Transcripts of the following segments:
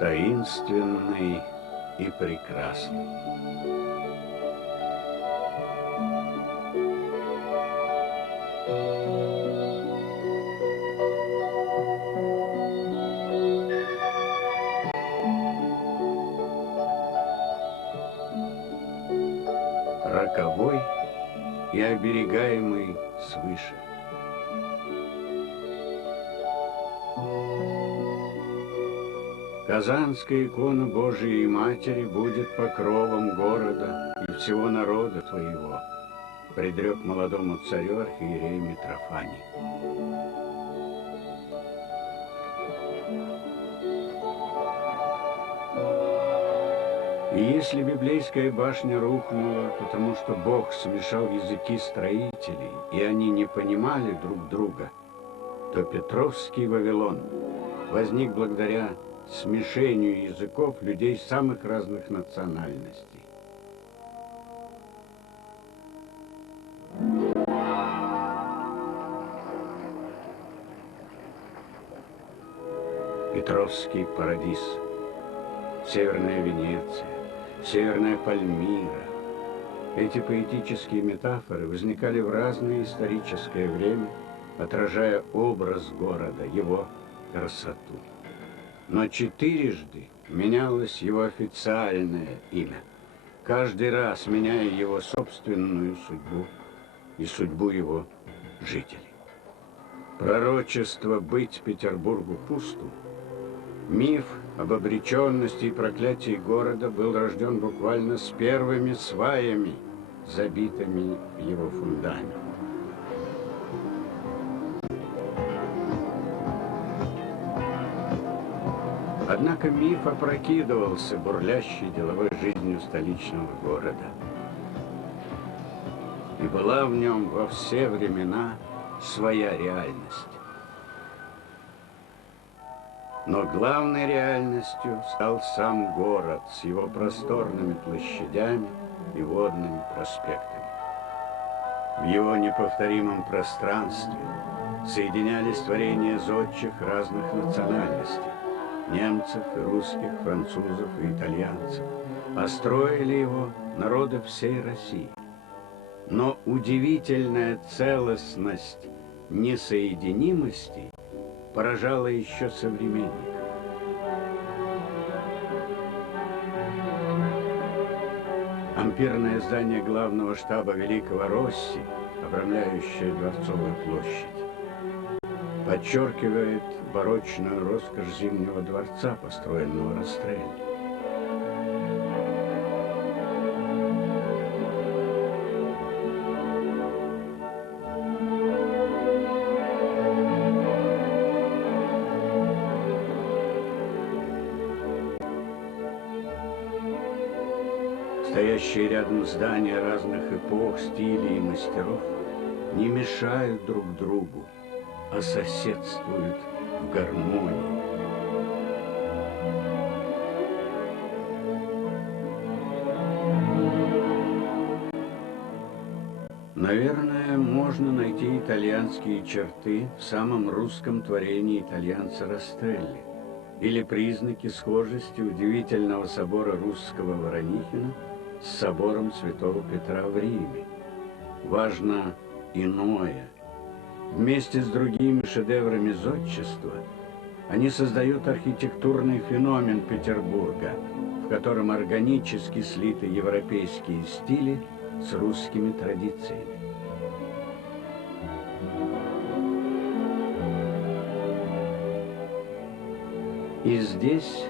таинственный и прекрасный. Роковой и оберегаемый свыше. Казанская икона Божией Матери будет покровом города и всего народа твоего, предрек молодому царю архиерей Митрофаний. И если библейская башня рухнула, потому что Бог смешал языки строителей, и они не понимали друг друга, то Петровский Вавилон возник благодаря смешению языков людей самых разных национальностей. Петровский Парадис, Северная Венеция, Северная Пальмира. Эти поэтические метафоры возникали в разное историческое время, отражая образ города, его красоту. Но четырежды менялось его официальное имя, каждый раз меняя его собственную судьбу и судьбу его жителей. Пророчество «быть Петербургу пусту», миф об обреченности и проклятии города был рожден буквально с первыми сваями, забитыми в его фундамент. Однако миф опрокидывался бурлящей деловой жизнью столичного города. И была в нем во все времена своя реальность. Но главной реальностью стал сам город с его просторными площадями и водными проспектами. В его неповторимом пространстве соединялись творения зодчих разных национальностей. Немцев и русских, французов и итальянцев, а строили его народы всей России. Но удивительная целостность несоединимости поражала еще современников. Ампирное здание главного штаба Великого Росси, обрамляющее Дворцовую площадь, подчеркивает барочную роскошь Зимнего дворца, построенного Растрелли. Стоящие рядом здания разных эпох, стилей и мастеров не мешают друг другу, а соседствуют в гармонии. Наверное, можно найти итальянские черты в самом русском творении итальянца Растрелли или признаки схожести удивительного собора русского Воронихина с собором Святого Петра в Риме. Важно иное. Вместе с другими шедеврами зодчества они создают архитектурный феномен Петербурга, в котором органически слиты европейские стили с русскими традициями. И здесь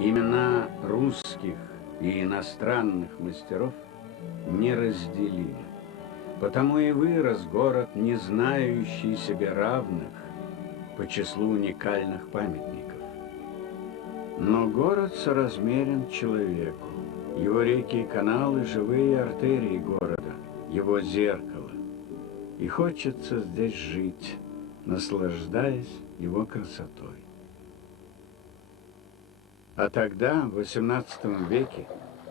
имена русских и иностранных мастеров неразделимы. Потому и вырос город, не знающий себе равных по числу уникальных памятников. Но город соразмерен человеку. Его реки и каналы – живые артерии города, его зеркало. И хочется здесь жить, наслаждаясь его красотой. А тогда, в XVIII веке,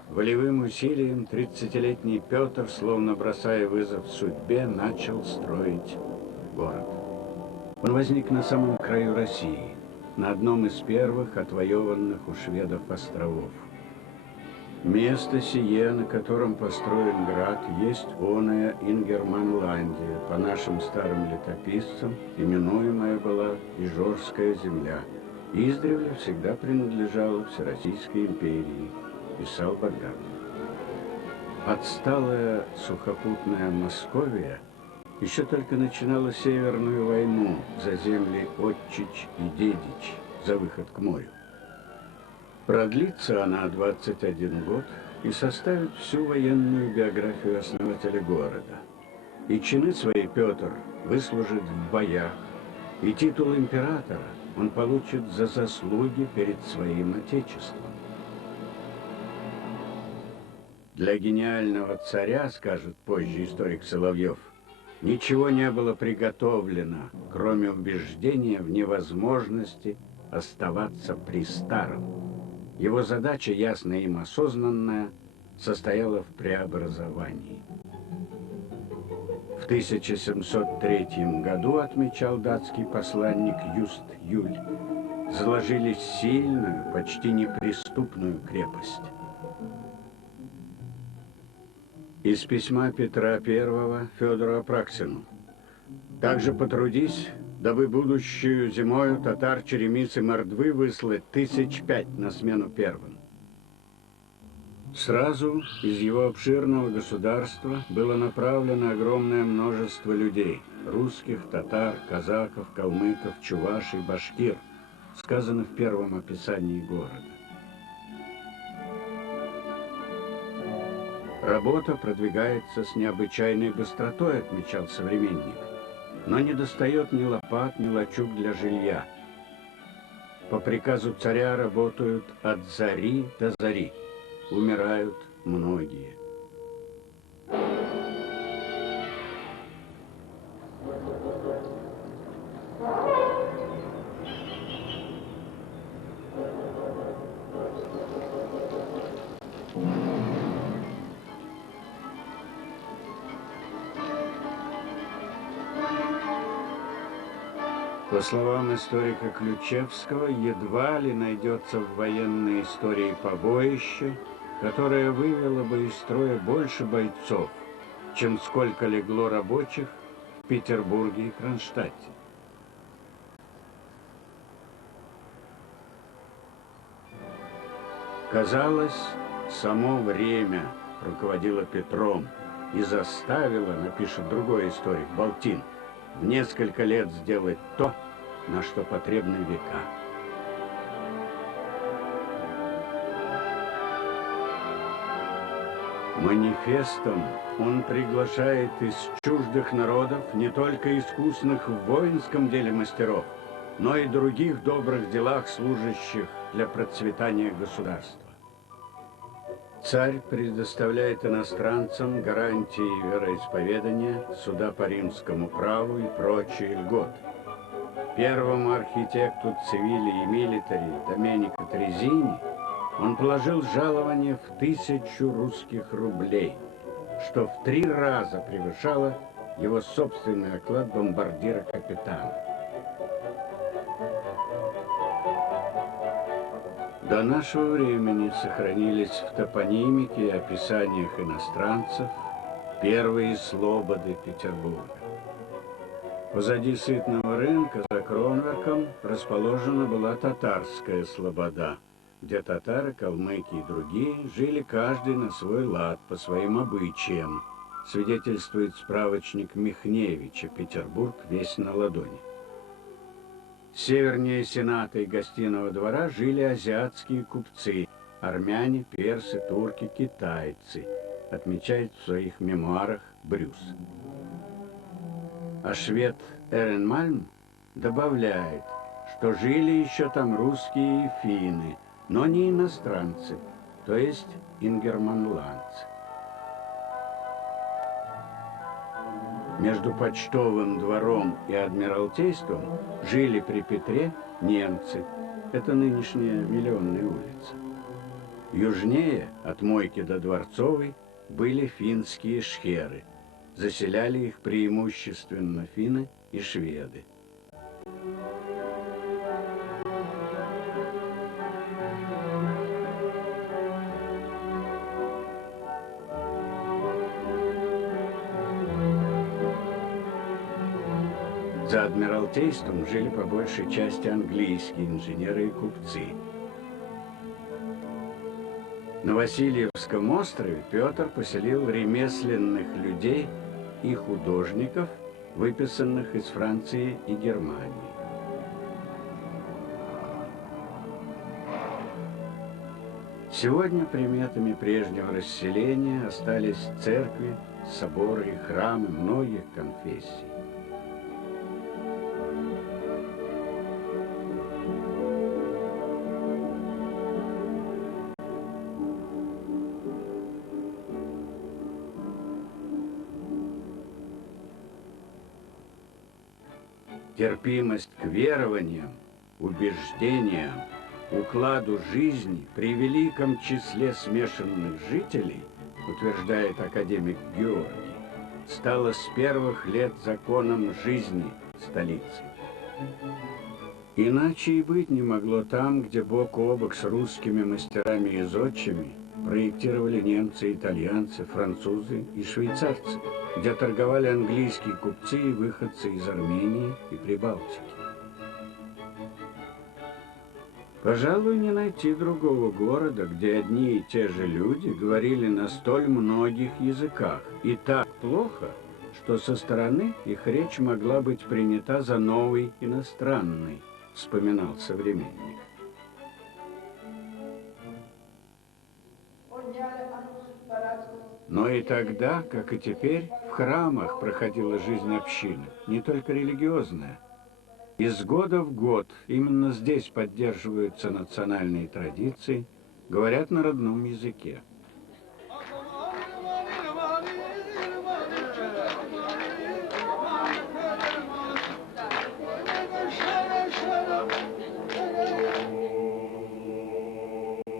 волевым усилием 30-летний Петр, словно бросая вызов судьбе, начал строить город. Он возник на самом краю России, на одном из первых отвоеванных у шведов островов. Место сие, на котором построен град, есть оная Ингерманландия, по нашим старым летописцам, именуемая была Ижорская земля, издревле всегда принадлежала Всероссийской империи, писал Богдан. Отсталая сухопутная Московия еще только начинала Северную войну за земли Отчич и Дедич, за выход к морю. Продлится она 21 год и составит всю военную биографию основателя города. И чины свои Петр выслужит в боях, и титул императора он получит за заслуги перед своим отечеством. Для гениального царя, скажет позже историк Соловьев, ничего не было приготовлено, кроме убеждения в невозможности оставаться при старом. Его задача, ясная им осознанная, состояла в преобразовании. В 1703 году, отмечал датский посланник Юст Юль, заложили сильную, почти неприступную крепость. Из письма Петра I Федору Апраксину. «Также потрудись, дабы будущую зимою татар, черемис и мордвы выслать 1005 на смену первым». Сразу из его обширного государства было направлено огромное множество людей – русских, татар, казаков, калмыков, чувашей, башкир, сказано в первом описании города. Работа продвигается с необычайной быстротой, отмечал современник, но не достает ни лопат, ни лачуг для жилья. По приказу царя работают от зари до зари, умирают многие. По словам историка Ключевского, едва ли найдется в военной истории побоище, которое вывело бы из строя больше бойцов, чем сколько легло рабочих в Петербурге и Кронштадте. Казалось, само время руководило Петром и заставило, напишет другой историк Балтин, в несколько лет сделать то, на что потребны века. Манифестом он приглашает из чуждых народов не только искусных в воинском деле мастеров, но и других добрых делах, служащих для процветания государства. Царь предоставляет иностранцам гарантии вероисповедания, суда по римскому праву и прочие льготы. Первому архитекту цивили и милитари Доменико Трезини он положил жалование в 1000 русских рублей, что в 3 раза превышало его собственный оклад бомбардира-капитана. До нашего времени сохранились в топонимике и описаниях иностранцев первые слободы Петербурга. Позади сытного рынка за Кронверком расположена была татарская слобода, где татары, калмыки и другие жили каждый на свой лад по своим обычаям, свидетельствует справочник Михневича «Петербург весь на ладони». Севернее Сената и Гостиного двора жили азиатские купцы, армяне, персы, турки, китайцы, отмечает в своих мемуарах Брюс. А швед Эренмальм добавляет, что жили еще там русские и финны, но не иностранцы, то есть ингерманландцы. Между почтовым двором и адмиралтейством жили при Петре немцы. Это нынешняя Миллионная улица. Южнее, от Мойки до Дворцовой, были финские шхеры. Заселяли их преимущественно финны и шведы. За Адмиралтейством жили по большей части английские инженеры и купцы. На Васильевском острове Петр поселил ремесленных людей и художников, выписанных из Франции и Германии. Сегодня приметами прежнего расселения остались церкви, соборы и храмы многих конфессий. Терпимость к верованиям, убеждениям, укладу жизни при великом числе смешанных жителей, утверждает академик Георгий, стала с первых лет законом жизни столицы. Иначе и быть не могло там, где бок о бок с русскими мастерами и зодчими проектировали немцы, итальянцы, французы и швейцарцы, где торговали английские купцы и выходцы из Армении и Прибалтики. Пожалуй, не найти другого города, где одни и те же люди говорили на столь многих языках, и так плохо, что со стороны их речь могла быть принята за новый иностранный, вспоминал современник. Но и тогда, как и теперь, в храмах проходила жизнь общины, не только религиозная. Из года в год именно здесь поддерживаются национальные традиции, говорят на родном языке.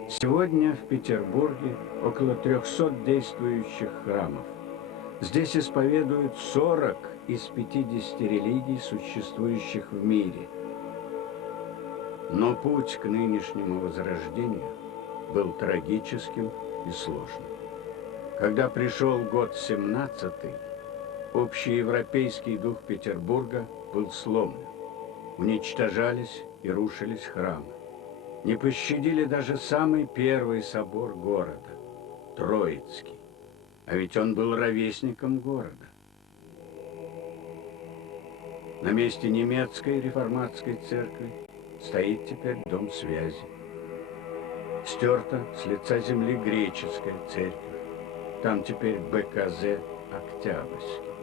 Сегодня в Петербурге около 300 действующих храмов. Здесь исповедуют 40 из 50 религий, существующих в мире. Но путь к нынешнему возрождению был трагическим и сложным. Когда пришел год 17-й, общеевропейский дух Петербурга был сломлен. Уничтожались и рушились храмы. Не пощадили даже самый первый собор города, Троицкий. А ведь он был ровесником города. На месте немецкой реформатской церкви стоит теперь дом связи. Стерта с лица земли греческая церковь. Там теперь БКЗ Октябрьский.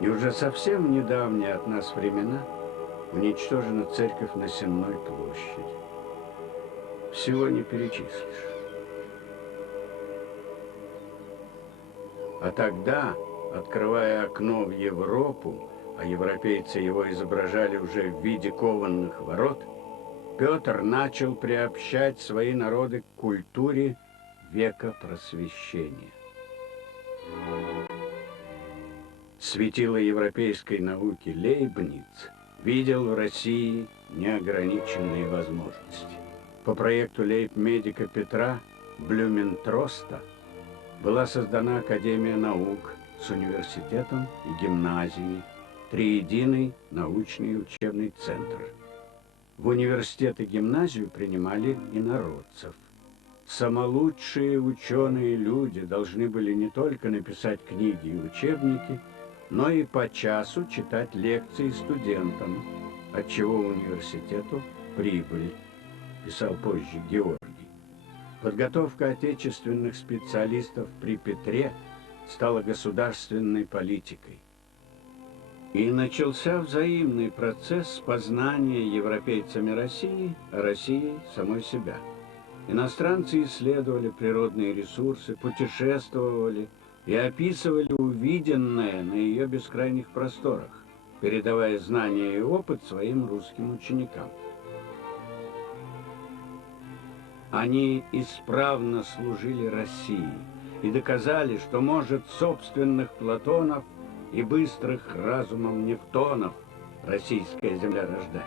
И уже совсем в недавние от нас времена уничтожена церковь на Сенной площади. Всего не перечислишь. А тогда, открывая окно в Европу, а европейцы его изображали уже в виде кованых ворот, Петр начал приобщать свои народы к культуре века Просвещения. Светило европейской науки Лейбниц видел в России неограниченные возможности. По проекту лейб-медика Петра Блюментроста была создана Академия наук с университетом и гимназией, триединый научный учебный центр. В университет и гимназию принимали инородцев. Самолучшие ученые люди должны были не только написать книги и учебники, но и по часу читать лекции студентам, отчего университету прибыль, писал позже Георгий. Подготовка отечественных специалистов при Петре стала государственной политикой. И начался взаимный процесс познания европейцами России, а Россией самой себя. Иностранцы исследовали природные ресурсы, путешествовали и описывали увиденное на ее бескрайних просторах, передавая знания и опыт своим русским ученикам. Они исправно служили России и доказали, что может собственных Платонов и быстрых разумом Нефтонов российская земля рождать.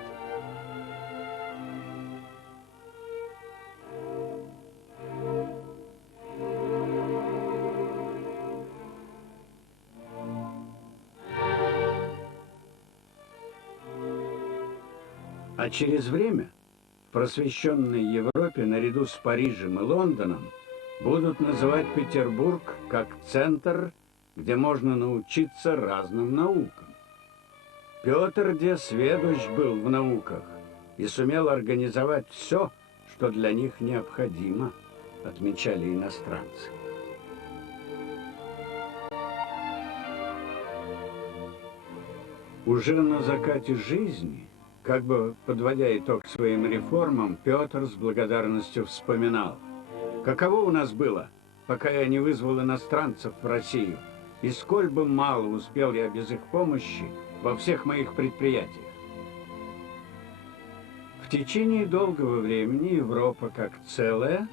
А через время в просвещенной Европе наряду с Парижем и Лондоном будут называть Петербург как центр, где можно научиться разным наукам. Петр де сведущ был в науках и сумел организовать все, что для них необходимо, отмечали иностранцы. Уже на закате жизни, как бы подводя итог своим реформам, Петр с благодарностью вспоминал: каково у нас было, пока я не вызвал иностранцев в Россию, и сколь бы мало успел я без их помощи во всех моих предприятиях. В течение долгого времени Европа как целая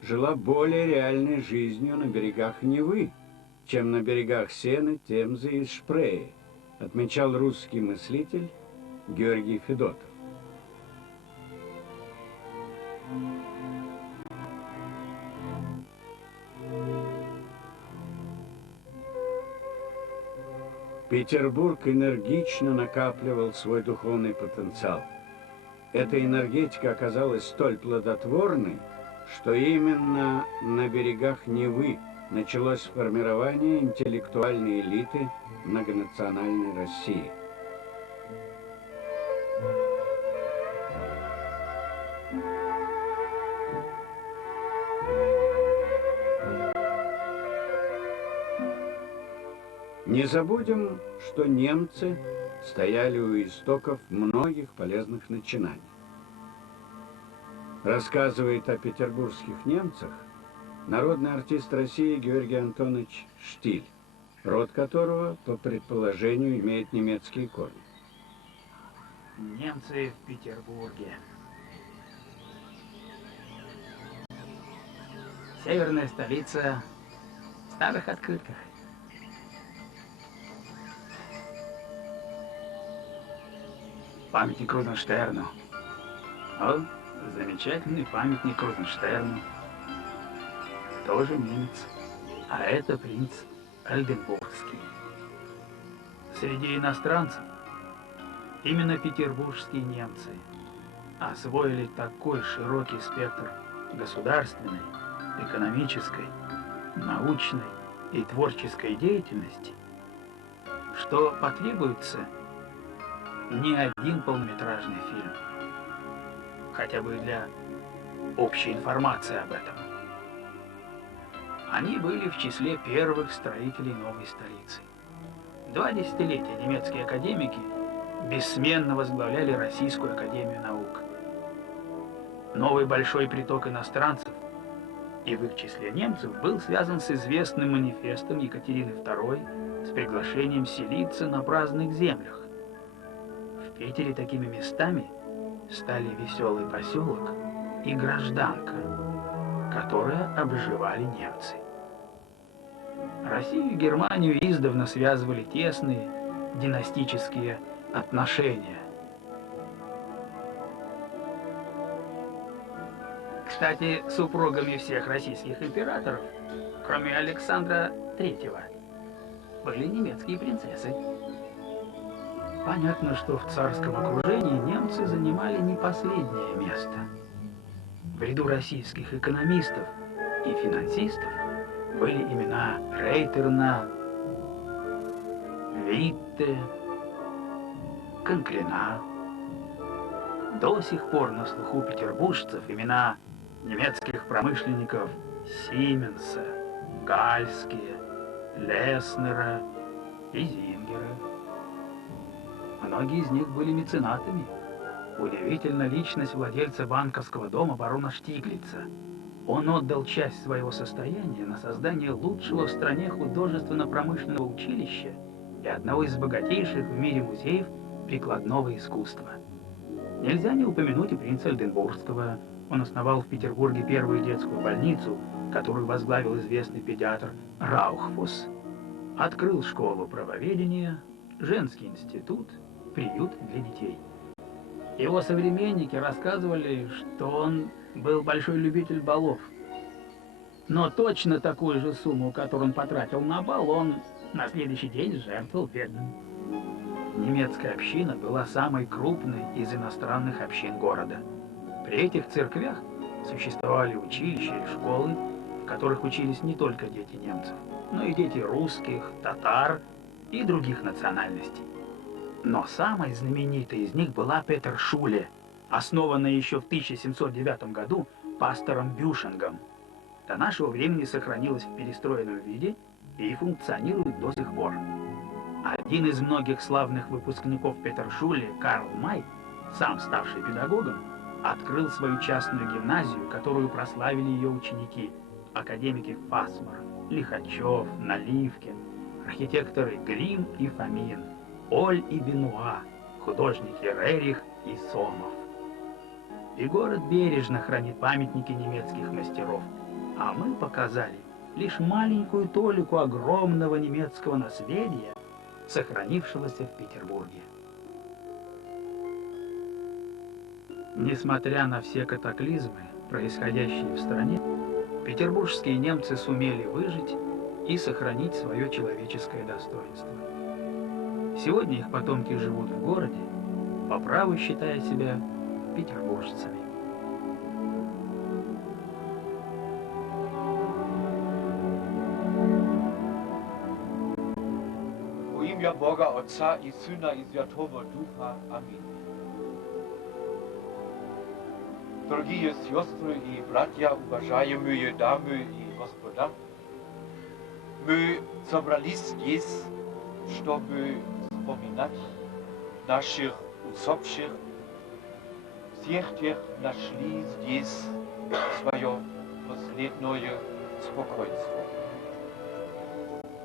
жила более реальной жизнью на берегах Невы, чем на берегах Сены, Темзы и Шпрее, отмечал русский мыслитель Георгий Федотов. Петербург энергично накапливал свой духовный потенциал. Эта энергетика оказалась столь плодотворной, что именно на берегах Невы началось формирование интеллектуальной элиты многонациональной России. Не забудем, что немцы стояли у истоков многих полезных начинаний. Рассказывает о петербургских немцах народный артист России Георгий Антонович Штиль, род которого, по предположению, имеет немецкие корни. Немцы в Петербурге. Северная столица в старых открытках. Памятник Крузенштерну. Он замечательный памятник Крузенштерну. Тоже немец. А это принц Ольденбургский. Среди иностранцев именно петербургские немцы освоили такой широкий спектр государственной, экономической, научной и творческой деятельности, что потребуется не один полнометражный фильм, хотя бы для общей информации об этом. Они были в числе первых строителей новой столицы. 2 десятилетия немецкие академики бессменно возглавляли Российскую академию наук. Новый большой приток иностранцев, и в их числе немцев, был связан с известным манифестом Екатерины II с приглашением селиться на праздных землях. В Питере такими местами стали Веселый поселок и Гражданка, которые обживали немцы. Россию и Германию издавна связывали тесные династические отношения. Кстати, супругами всех российских императоров, кроме Александра III, были немецкие принцессы. Понятно, что в царском окружении немцы занимали не последнее место. В ряду российских экономистов и финансистов были имена Рейтерна, Витте, Конклина. До сих пор на слуху петербуржцев имена немецких промышленников Сименса, Гальские, Леснера и Зингера. Многие из них были меценатами. Удивительна личность владельца банковского дома барона Штиглица. Он отдал часть своего состояния на создание лучшего в стране художественно-промышленного училища и одного из богатейших в мире музеев прикладного искусства. Нельзя не упомянуть и принца Ольденбургского. Он основал в Петербурге первую детскую больницу, которую возглавил известный педиатр Раухфус. Открыл школу правоведения, женский институт, приют для детей. Его современники рассказывали, что он был большой любитель балов. Но точно такую же сумму, которую он потратил на бал, он на следующий день жертвовал бедным. Немецкая община была самой крупной из иностранных общин города. При этих церквях существовали училища и школы, в которых учились не только дети немцев, но и дети русских, татар и других национальностей. Но самой знаменитой из них была Петершуле, основанная еще в 1709 году пастором Бюшингом. До нашего времени сохранилась в перестроенном виде и функционирует до сих пор. Один из многих славных выпускников Петершуле, Карл Май, сам ставший педагогом, открыл свою частную гимназию, которую прославили ее ученики, академики Фасмар, Лихачев, Наливкин, архитекторы Грим и Фомин, Оль и Бенуа, художники Рерих и Сомов. И город бережно хранит памятники немецких мастеров, а мы показали лишь маленькую толику огромного немецкого наследия, сохранившегося в Петербурге. Несмотря на все катаклизмы, происходящие в стране, петербургские немцы сумели выжить и сохранить свое человеческое достоинство. Сегодня их потомки живут в городе, по праву считая себя петербуржцами. У ім'я Бога Отця і Сина і Святого Духа. Амінь. Дорогие сестры и братья, уважаемые дамы и господа, мы собрались здесь, чтобы вспоминать наших усопших, всех тех нашли здесь свое последнее спокойствие.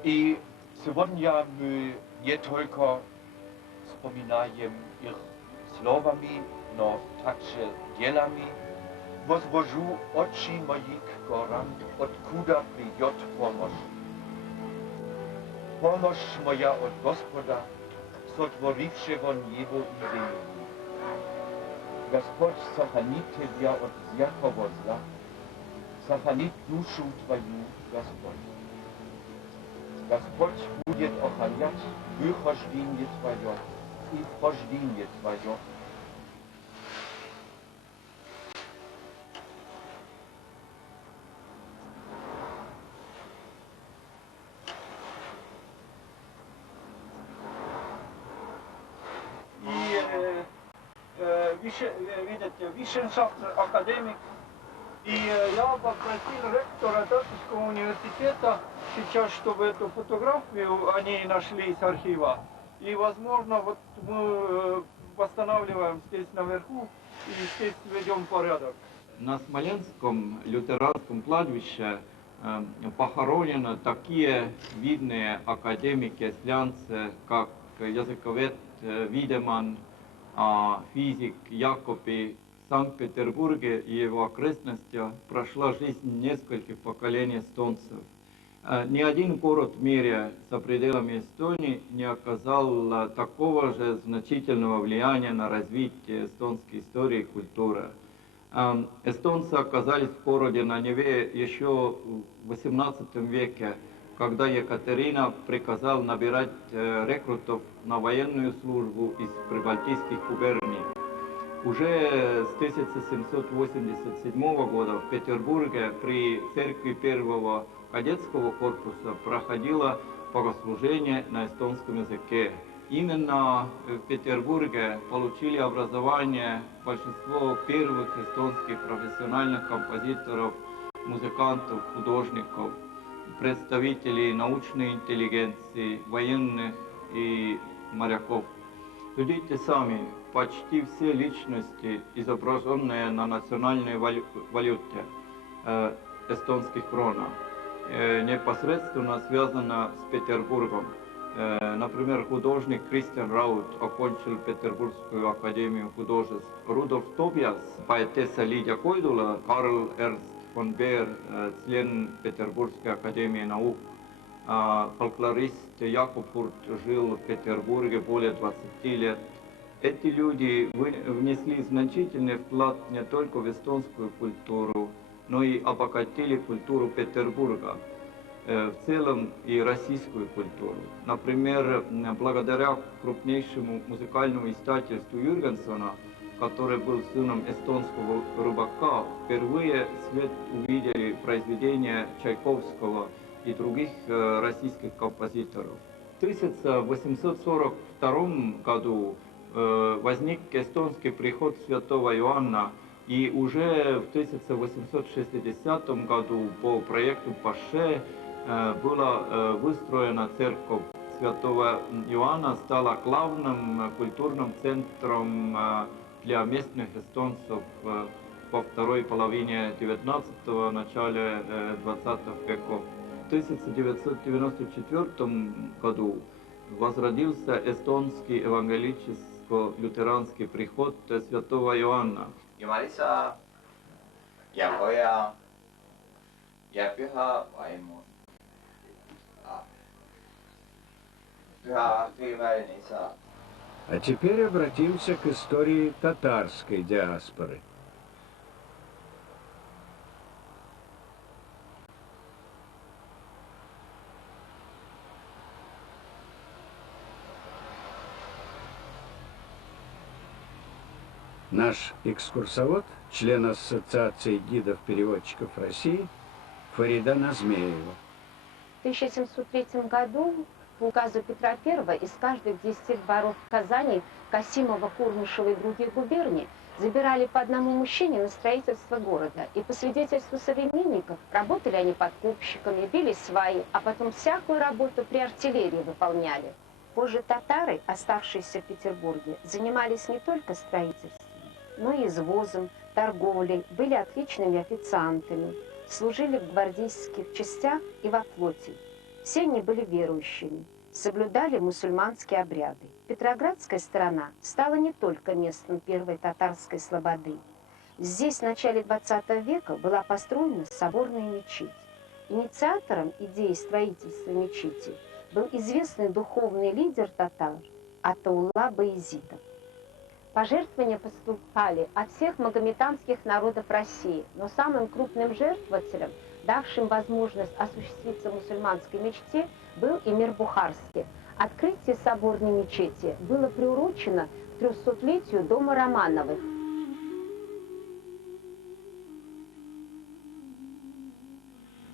И сегодня мы не только вспоминаем их словами, но также делами. Возвожу очи мои к горам, откуда придет помощь. Помощь моя от Господа, сотворившего небо и землю. Господь сохранит тебя от всякого зла, сохранит душу твою, Господь. Господь будет охранять выхождение твое и вхождение твое. Вишеншафтс-академик. И я попросил ректора Татарского университета сейчас, чтобы эту фотографию они нашли из архива. И, возможно, вот мы восстанавливаем здесь наверху и здесь ведем порядок. На Смоленском лютеранском кладбище похоронены такие видные академики, слянцы, как языковед Видеман, физик Якоби. В Санкт-Петербурге и его окрестностях прошла жизнь нескольких поколений эстонцев. Ни один город в мире за пределами Эстонии не оказал такого же значительного влияния на развитие эстонской истории и культуры. Эстонцы оказались в городе на Неве еще в XVIII веке, когда Екатерина приказала набирать рекрутов на военную службу из прибалтийских губерний. Уже с 1787 года в Петербурге при церкви первого кадетского корпуса проходило богослужение на эстонском языке. Именно в Петербурге получили образование большинство первых эстонских профессиональных композиторов, музыкантов, художников, представителей научной интеллигенции, военных и моряков. Судите сами, почти все личности, изображенные на национальной валюте, эстонских крона, непосредственно связаны с Петербургом. Например, художник Кристиан Раут окончил Петербургскую академию художеств. Рудольф Тобиас, поэтесса Лидия Койдула, Карл Эрнст фон Беер, член Петербургской академии наук. Фольклорист Якоб Фурт жил в Петербурге более 20 лет. Эти люди внесли значительный вклад не только в эстонскую культуру, но и обогатили культуру Петербурга. в целом и российскую культуру. Например, благодаря крупнейшему музыкальному издательству Юргенсона, который был сыном эстонского рыбака, впервые свет увидели произведения Чайковского и других российских композиторов. В 1842 году возник эстонский приход святого Иоанна, и уже в 1860 году по проекту Паше была выстроена церковь святого Иоанна, стала главным культурным центром для местных эстонцев во второй половине 19-го, начале 20-х веков. В 1994 году возродился эстонский евангелическо-лютеранский приход святого Иоанна. Jumal Isa ja Poja ja Püha Vaimu. Püha Triväline Isa. А теперь обратимся к истории татарской диаспоры. Наш экскурсовод, член Ассоциации гидов-переводчиков России, Фарида Назмеева. В 1703 году по указу Петра I из каждых 10 дворов Казани, Касимова, Курнышева и других губерний забирали по одному мужчине на строительство города. И по свидетельству современников, работали они подкупщиками, били сваи, а потом всякую работу при артиллерии выполняли. Позже татары, оставшиеся в Петербурге, занимались не только строительством, но и извозом, торговлей, были отличными официантами, служили в гвардейских частях и во флоте. Все они были верующими, соблюдали мусульманские обряды. Петроградская сторона стала не только местом первой татарской слободы. Здесь в начале 20 века была построена соборная мечеть. Инициатором идеи строительства мечети был известный духовный лидер татар Атаулла Баязитов. Пожертвования поступали от всех магометанских народов России, но самым крупным жертвователем, давшим возможность осуществиться мусульманской мечте, был эмир Бухарский. Открытие соборной мечети было приурочено к 300-летию дома Романовых.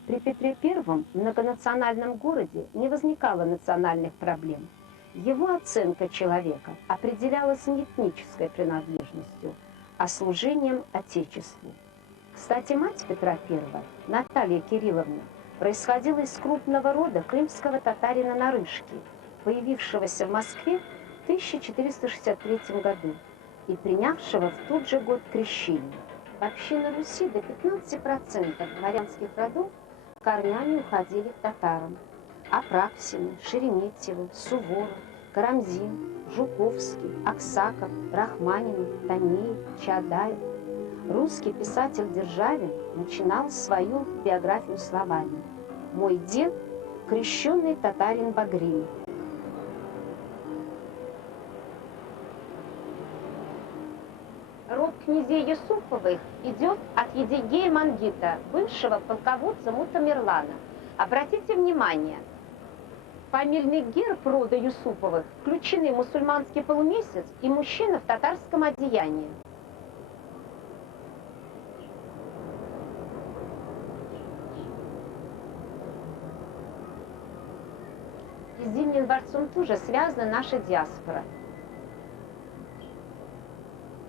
При Петре I в многонациональном городе не возникало национальных проблем. Его оценка человека определялась не этнической принадлежностью, а служением Отечеству. Кстати, мать Петра I, Наталья Кирилловна, происходила из крупного рода крымского татарина Нарышки, появившегося в Москве в 1463 году и принявшего в тот же год крещение. Вообще на Руси до 15% дворянских родов корнями уходили к татарам. Апраксины, Шереметьевы, Суворов, Карамзин, Жуковский, Аксаков, Рахманинов, Танеев, Чаадаев. Русский писатель Державин начинал свою биографию словами: «Мой дед – крещенный татарин Багрин». Род князей Юсуповых идет от Едигея Мангита, бывшего полководца Мутамерлана. Обратите внимание, в фамильный герб рода Юсуповых включены мусульманский полумесяц и мужчина в татарском одеянии. И с Зимним дворцом тоже связана наша диаспора.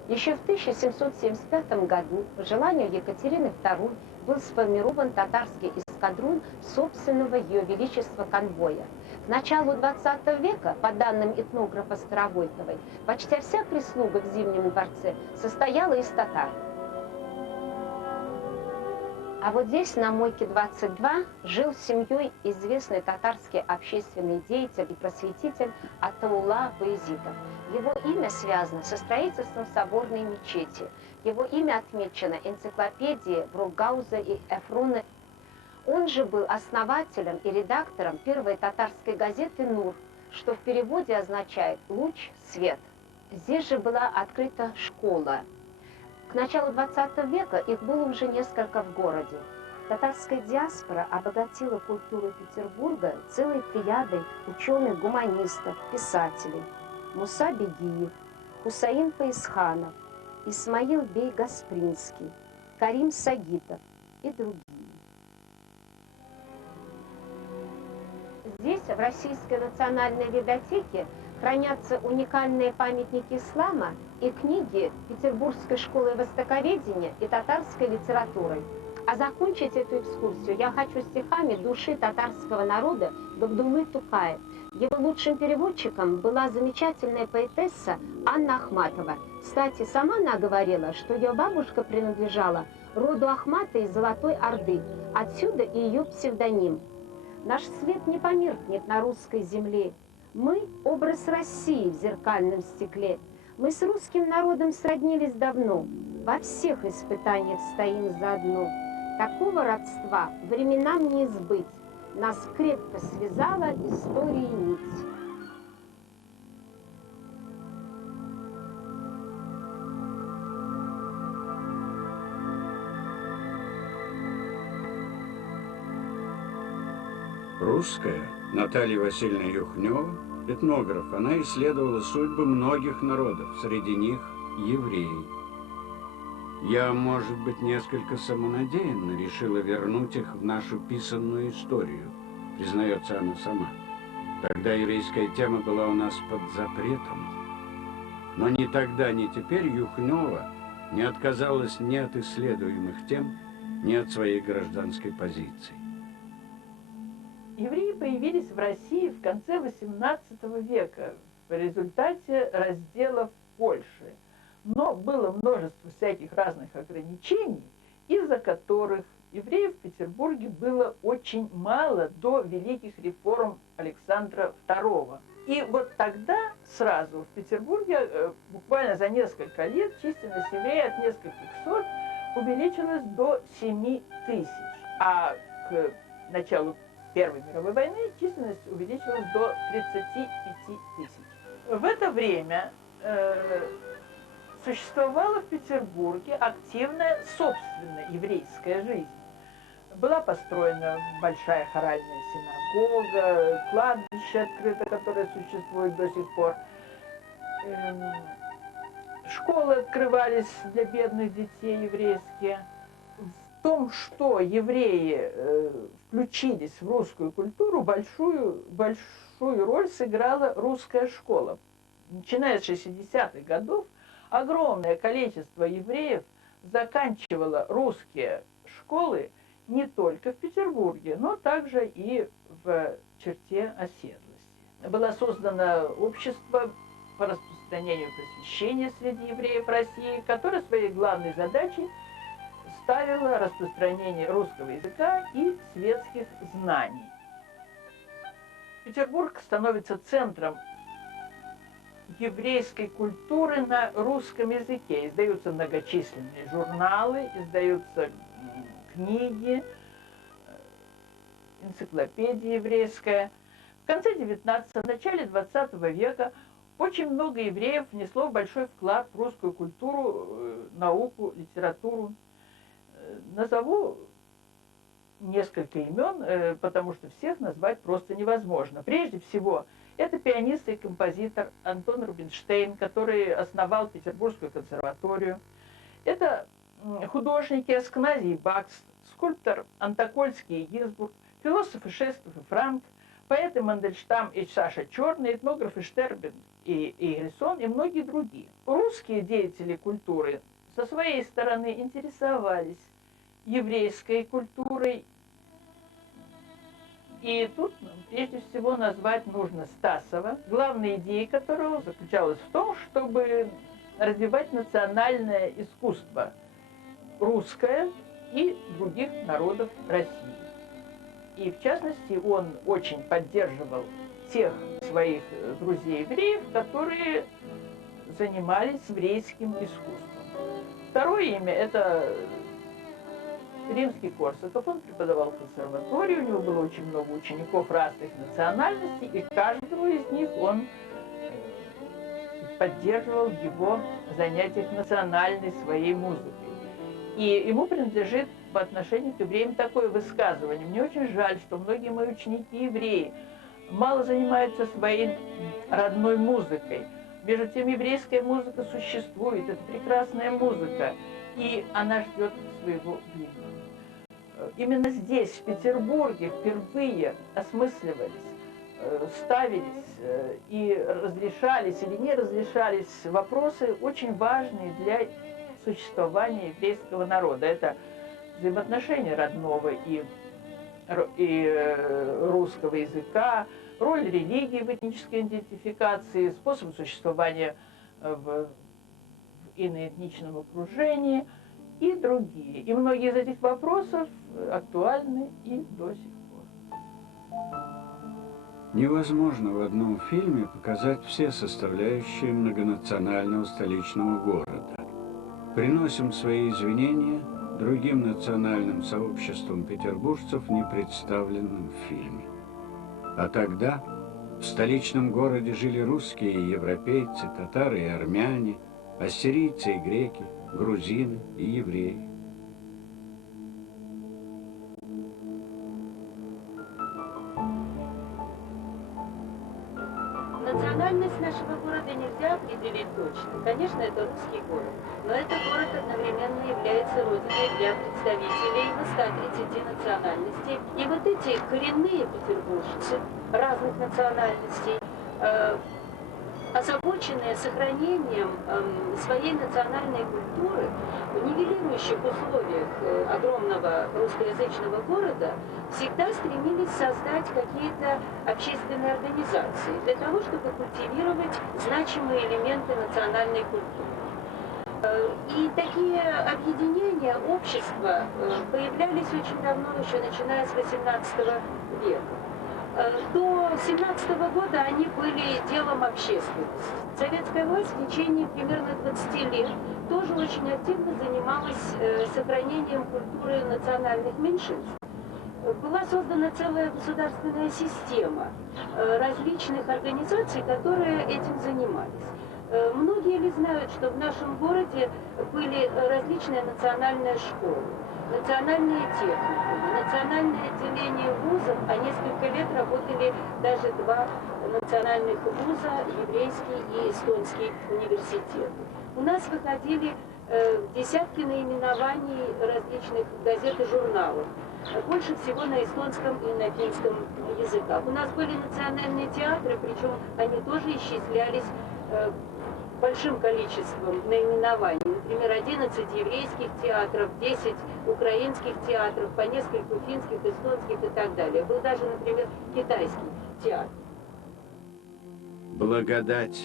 Еще в 1775 году по желанию Екатерины II был сформирован татарский эскадрон собственного Ее Величества конвоя. К началу 20 века, по данным этнографа Старовойтовой, почти вся прислуга в Зимнем дворце состояла из татар. А вот здесь, на Мойке 22, жил с семьей известный татарский общественный деятель и просветитель Атаулла Баязитов. Его имя связано со строительством соборной мечети. Его имя отмечено в энциклопедии Бругауза и Эфрона. Он же был основателем и редактором первой татарской газеты «Нур», что в переводе означает «луч, свет». Здесь же была открыта школа. К началу 20 века их было уже несколько в городе. Татарская диаспора обогатила культуру Петербурга целой плеядой ученых-гуманистов, писателей: Муса Бегиев, Хусаин Фаисханов, Исмаил Бей Гаспринский, Карим Сагитов и другие. Здесь, в Российской национальной библиотеке, хранятся уникальные памятники ислама и книги Петербургской школы востоковедения и татарской литературы. А закончить эту экскурсию я хочу стихами души татарского народа Габдуллы Тукая. Его лучшим переводчиком была замечательная поэтесса Анна Ахматова. Кстати, сама она говорила, что ее бабушка принадлежала роду Ахмата из Золотой Орды. Отсюда и ее псевдоним. Наш свет не померкнет на русской земле. Мы – образ России в зеркальном стекле. Мы с русским народом сроднились давно. Во всех испытаниях стоим заодно. Такого родства временам не избыть. Нас крепко связала истории нить. Русская Наталья Васильевна Юхнева, этнограф, она исследовала судьбы многих народов, среди них евреи. Я, может быть, несколько самонадеянно решила вернуть их в нашу писанную историю, признается она сама. Тогда еврейская тема была у нас под запретом. Но ни тогда, ни теперь Юхнева не отказалась ни от исследуемых тем, ни от своей гражданской позиции. Евреи появились в России в конце XVIII века в результате разделов Польши. Но было множество всяких разных ограничений, из-за которых евреев в Петербурге было очень мало до великих реформ Александра II. И вот тогда сразу в Петербурге буквально за несколько лет численность евреев от нескольких сот увеличилась до 7 тысяч. А к началу Первой мировой войны численность увеличилась до 35 тысяч. В это время существовала в Петербурге активная собственная еврейская жизнь. Была построена большая хоральная синагога, кладбище открыто, которое существует до сих пор. Школы открывались для бедных детей еврейские. В том, что евреи включились в русскую культуру, большую роль сыграла русская школа. Начиная с 60-х годов огромное количество евреев заканчивало русские школы не только в Петербурге, но также и в черте оседлости. Было создано общество по распространению просвещения среди евреев России, которое своей главной задачей ставило распространение русского языка и светских знаний. Петербург становится центром еврейской культуры на русском языке. Издаются многочисленные журналы, издаются книги, энциклопедия еврейская. В конце 19-го, в начале 20 века очень много евреев внесло большой вклад в русскую культуру, науку, литературу. Назову несколько имен, потому что всех назвать просто невозможно. Прежде всего, это пианист и композитор Антон Рубинштейн, который основал Петербургскую консерваторию. Это художники Асканазий Бакс, скульптор Антокольский и Гинзбург, философы Шестов и Франк, поэты Мандельштам и Саша Черный, этнографы Штербин и Игельсон и многие другие. Русские деятели культуры со своей стороны интересовались еврейской культурой. И тут прежде всего назвать нужно Стасова, главной идеей которого заключалась в том, чтобы развивать национальное искусство русское и других народов России. И в частности он очень поддерживал тех своих друзей-евреев, которые занимались еврейским искусством. Второе имя – это Римский-Корсаков. Он преподавал в консерватории, у него было очень много учеников разных национальностей, и каждого из них он поддерживал в его занятиях национальной своей музыкой. И ему принадлежит по отношению к евреям такое высказывание. Мне очень жаль, что многие мои ученики евреи мало занимаются своей родной музыкой. Между тем, еврейская музыка существует, это прекрасная музыка, и она ждет своего времени. Именно здесь, в Петербурге, впервые осмысливались, ставились и разрешались или не разрешались вопросы, очень важные для существования еврейского народа. Это взаимоотношения родного и русского языка, роль религии в этнической идентификации, способ существования в иноэтничном окружении и другие. И многие из этих вопросов актуальны и до сих пор. Невозможно в одном фильме показать все составляющие многонационального столичного города. Приносим свои извинения другим национальным сообществам петербуржцев, не представленным в фильме. А тогда в столичном городе жили русские и европейцы, татары и армяне, ассирийцы и греки, грузины и евреи. Национальность нашего города нельзя определить точно. Конечно, это русский город, но этот город одновременно является родиной для представителей 130 национальностей. И вот эти коренные петербуржцы разных национальностей, озабоченные сохранением своей национальной культуры в нивелирующих условиях огромного русскоязычного города, всегда стремились создать какие-то общественные организации для того, чтобы культивировать значимые элементы национальной культуры. И такие объединения, общества появлялись очень давно, еще начиная с XVIII века. До 17 года они были делом общественности. Советская власть в течение примерно 20 лет тоже очень активно занималась сохранением культуры национальных меньшинств. Была создана целая государственная система различных организаций, которые этим занимались. Многие ли знают, что в нашем городе были различные национальные школы, национальные техникумы, национальные отделения вузов, а несколько лет работали даже два национальных вуза, еврейский и эстонский университет. У нас выходили десятки наименований различных газет и журналов, больше всего на эстонском и на финском языках. У нас были национальные театры, причем они тоже исчислялись большим количеством наименований. Например, 11 еврейских театров, 10 украинских театров, по нескольку финских, эстонских и так далее. Был даже, например, китайский театр. Благодать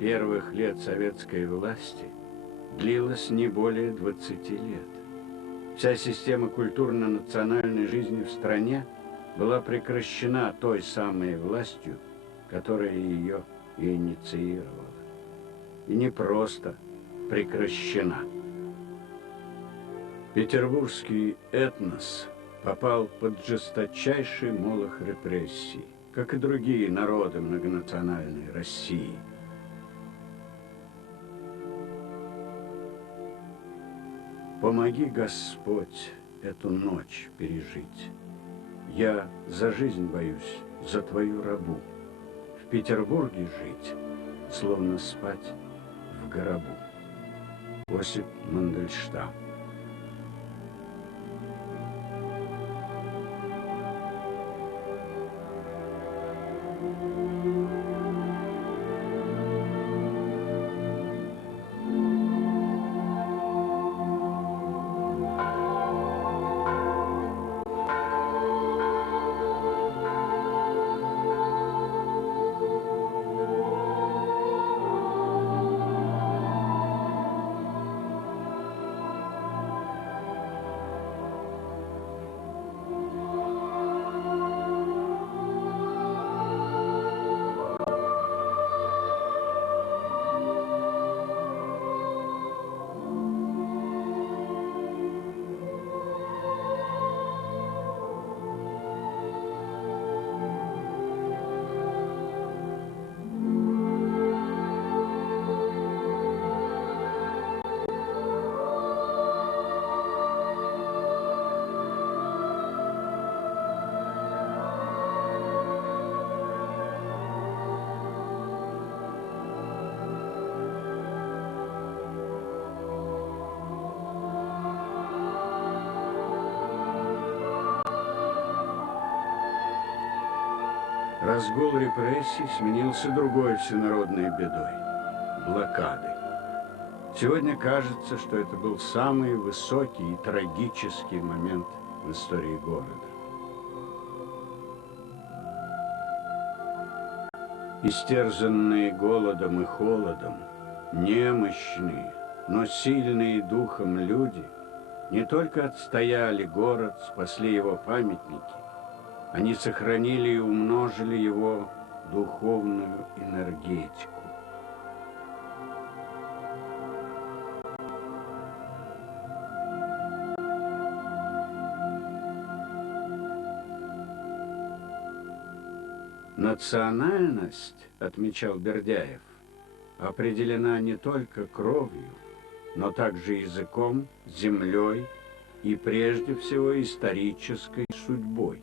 первых лет советской власти длилась не более 20 лет. Вся система культурно-национальной жизни в стране была прекращена той самой властью, которая ее и инициировала. И не просто прекращена. Петербургский этнос попал под жесточайший молох репрессий, как и другие народы многонациональной России. Помоги, Господь, эту ночь пережить. Я за жизнь боюсь, за твою рабу. В Петербурге жить, словно спать в гробу. Осип Мандельштам. Разгул репрессий сменился другой всенародной бедой – блокадой. Сегодня кажется, что это был самый высокий и трагический момент в истории города. Истерзанные голодом и холодом, немощные, но сильные духом люди не только отстояли город, спасли его памятники, они сохранили и умножили его духовную энергетику. Национальность, отмечал Бердяев, определена не только кровью, но также языком, землей и прежде всего исторической судьбой.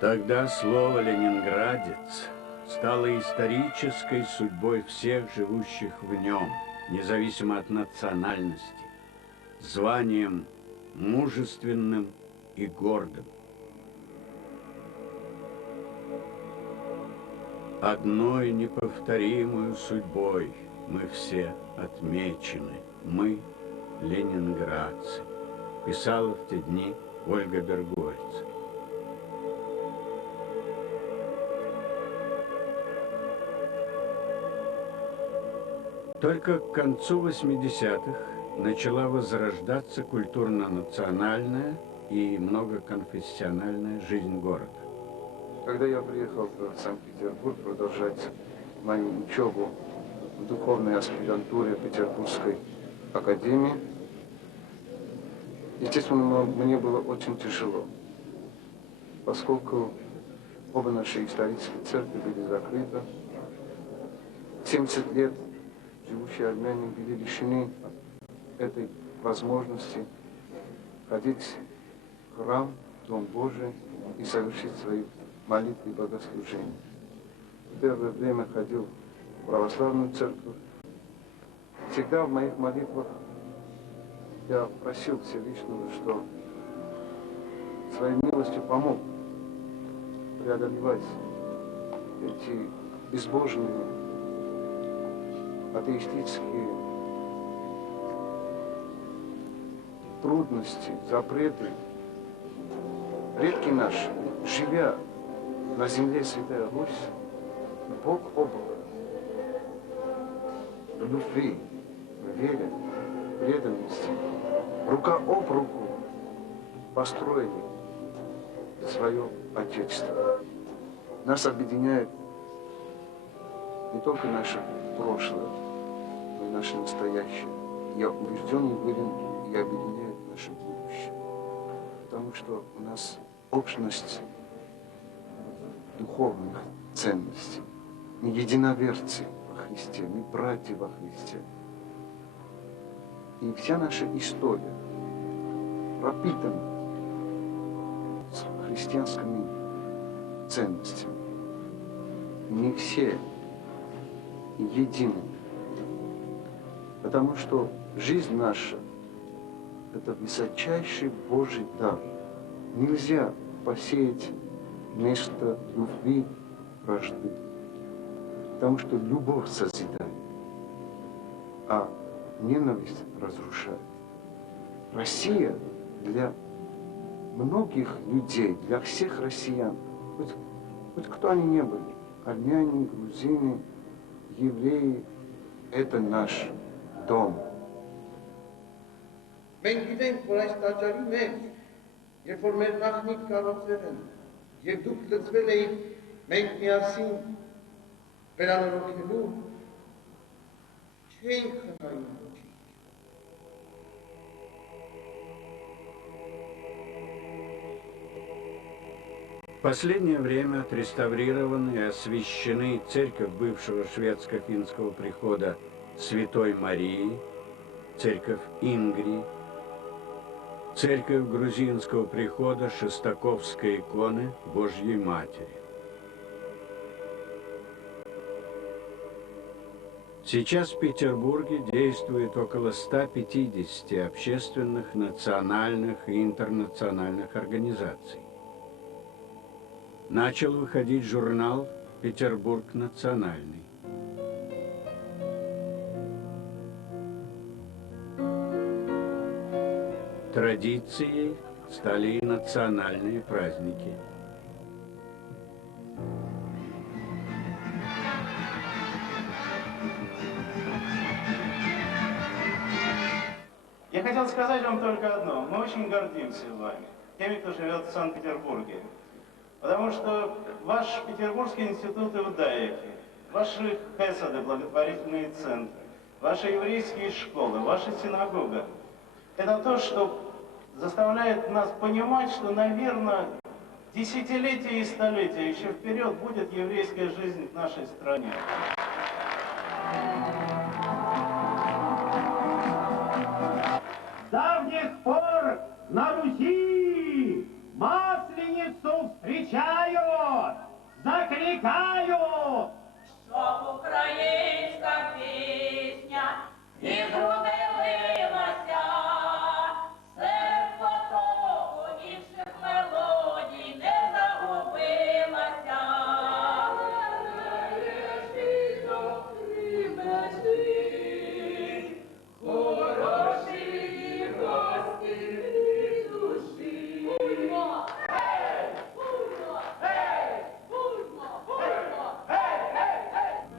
Тогда слово «ленинградец» стало исторической судьбой всех живущих в нем, независимо от национальности, званием мужественным и гордым. Одной неповторимой судьбой мы все отмечены, мы ленинградцы, писала в те дни Ольга Бергольц. Только к концу 80-х начала возрождаться культурно-национальная и многоконфессиональная жизнь города. Когда я приехал в Санкт-Петербург продолжать мою учебу в духовной аспирантуре Петербургской академии, естественно, мне было очень тяжело, поскольку оба наши исторические церкви были закрыты. 70 лет живущие армяне были лишены этой возможности ходить в храм, в Дом Божий и совершить свои молитвы и богослужения. В первое время ходил в православную церковь. Всегда в моих молитвах я просил Всевышнего, что своей милостью помог преодолевать эти безбожные атеистические трудности, запреты. Предки наши, живя на земле Святая Русь, Бог обл в любви, в вере, в преданности, рука об руку построили свое Отечество. Нас объединяет не только наше прошлое, но и наше настоящее. Я убежден и уверен, и объединяет наше будущее. Потому что у нас общность духовных ценностей. Мы единоверцы во Христе, мы братья во Христе. И вся наша история пропитана христианскими ценностями. Не все едины. Потому что жизнь наша – это высочайший Божий дар. Нельзя посеять место любви, вражды. Потому что любовь созидает, а ненависть разрушает. Россия для многих людей, для всех россиян, хоть кто они ни были, армяне, грузины, евреи, это наш дом. Մենք գիտենք, որ այս տաճարի մեջ, երբ որ մեր նախնիկ կառուցել են, եւ դուք լծվել էիք մենք միասին վերանորոգելու, չենք խնայում ոչինչ։ В последнее время отреставрированы и освящены церковь бывшего шведско-финского прихода Святой Марии, церковь Ингрии, церковь грузинского прихода Шестаковской иконы Божьей Матери. Сейчас в Петербурге действует около 150 общественных, национальных и интернациональных организаций. Начал выходить журнал «Петербург национальный». Традицией стали и национальные праздники. Я хотел сказать вам только одно. Мы очень гордимся вами, теми, кто живет в Санкт-Петербурге. Потому что ваш Петербургский институт иудаики, ваши хесады, благотворительные центры, ваши еврейские школы, ваша синагога – это то, что заставляет нас понимать, что, наверное, десятилетия и столетия еще вперед будет еврейская жизнь в нашей стране. С давних пор на Руси Масленицу встречают, закликают, щоб українська пісня і груди лилася, серед потоку інших мелодій не загубилася. Хороші гості від душі. Будьмо! Гей! Будьмо! Гей! Будьмо! Будьмо!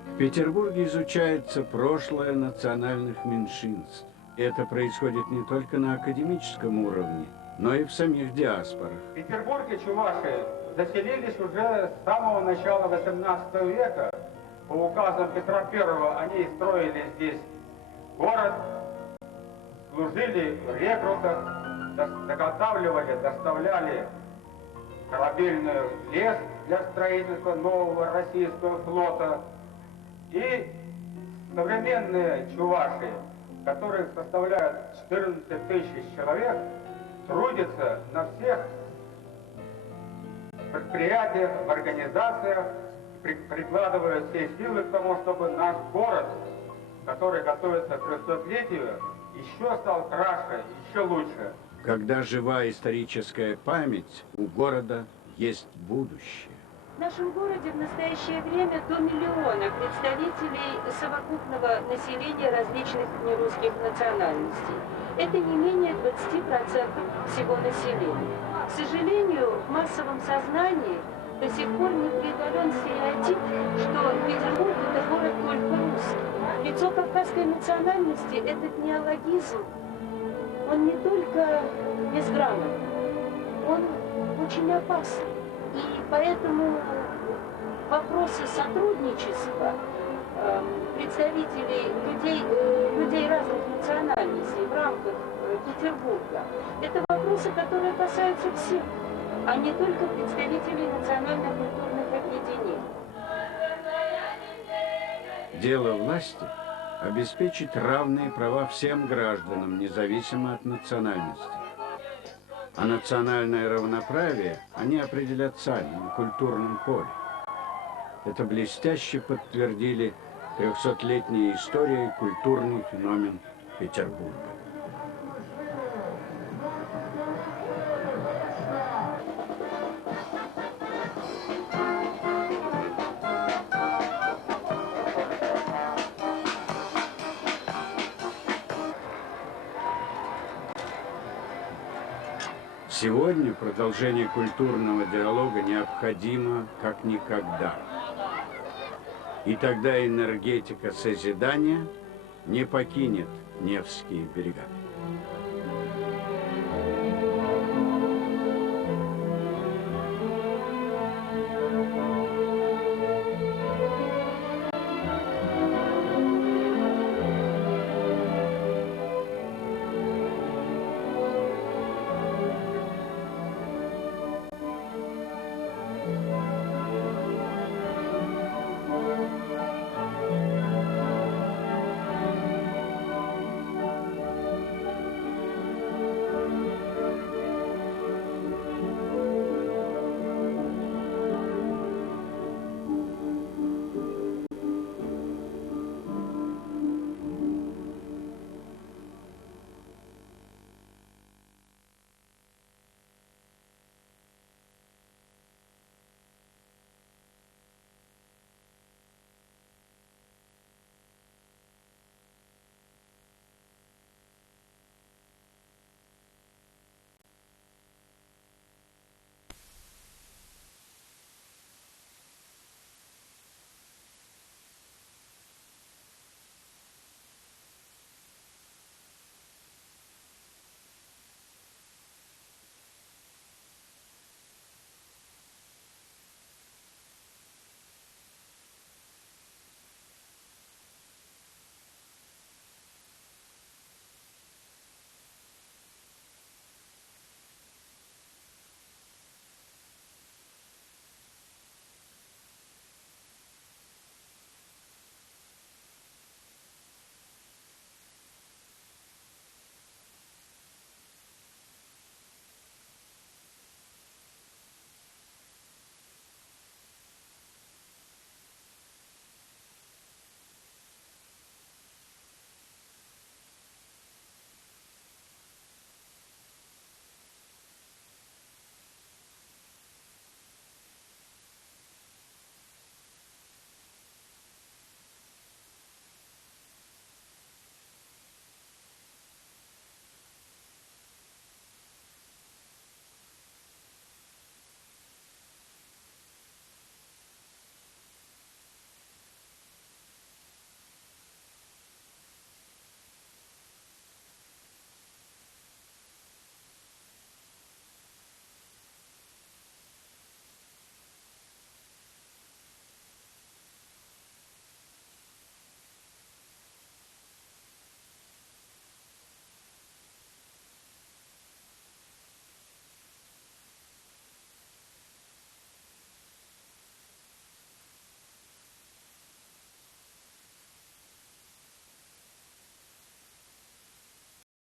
В Петербурге изучается прошлое национальных меньшинств. Это происходит не только на академическом уровне, но и в самих диаспорах. В Петербурге чуваши заселились уже с самого начала XVIII века. По указам Петра I они строили здесь город, служили в рекрутах, заготавливали, доставляли корабельный лес для строительства нового российского флота. И современные чуваши, которые составляют 14 тысяч человек, трудятся на всех предприятиях, в организациях, прикладывая все силы к тому, чтобы наш город, который готовится к 300-летию, еще стал краше, еще лучше. Когда жива историческая память, у города есть будущее. В нашем городе в настоящее время до миллиона представителей совокупного населения различных нерусских национальностей. Это не менее 20% всего населения. К сожалению, в массовом сознании до сих пор не преодолен стереотип, что Петербург – это город только русский. Лицо кавказской национальности – этот неологизм, он не только безграмотный, он очень опасный. И поэтому вопросы сотрудничества представителей людей разных национальностей в рамках Петербурга – это вопросы, которые касаются всех, а не только представителей национально-культурных объединений. Дело власти – обеспечить равные права всем гражданам, независимо от национальности. А национальное равноправие они определят сами на культурном поле. Это блестяще подтвердили 300-летняя история и культурный феномен Петербурга. Сегодня продолжение культурного диалога необходимо как никогда. И тогда энергетика созидания не покинет Невские берега.